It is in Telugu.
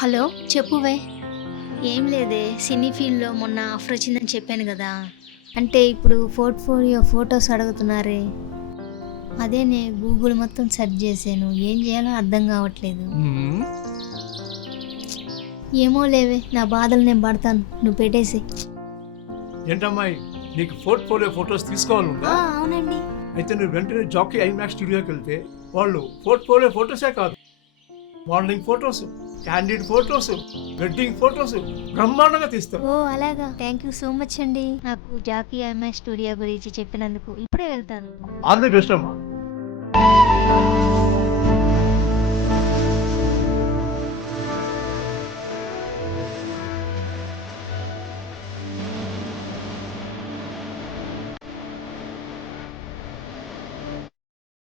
హలో చెప్పువే. ఏం లేదే, సినీ ఫీల్డ్లో మొన్న ఆఫర్ వచ్చిందని చెప్పాను కదా. అంటే ఇప్పుడు పోర్ట్ఫోలియో ఫొటోస్ అడుగుతున్నారే. అదేనే గూగుల్ మొత్తం సెర్చ్ చేశాను, ఏం చేయాలో అర్థం కావట్లేదు. ఏమో లేవే, నా బాధలు నేను పడతాను, నువ్వు పెట్టేసి. ఏంటమ్మాయి, నీకు పోర్ట్ఫోలియో ఫొటోస్ తీసుకోవాలందా? అవునండి. అయితే నువ్వు వెంటనే జాకీ ఐమాక్స్ స్టూడియోకి వెళ్తే వాళ్ళు పోర్ట్ఫోలియో ఫొటోసే కాదు, modelling photos, candid photos, wedding photos బ్రహ్మాండంగా తీస్తారు. ఓ అలాగా, థ్యాంక్ యూ సో మచ్ అండి. నాకు జాకీ ఐమాక్స్ స్టూడియో గురించి చెప్పినందుకు. ఇప్పుడే వెళ్తాను. ఆల్ ది బెస్ట్ అమ్మా.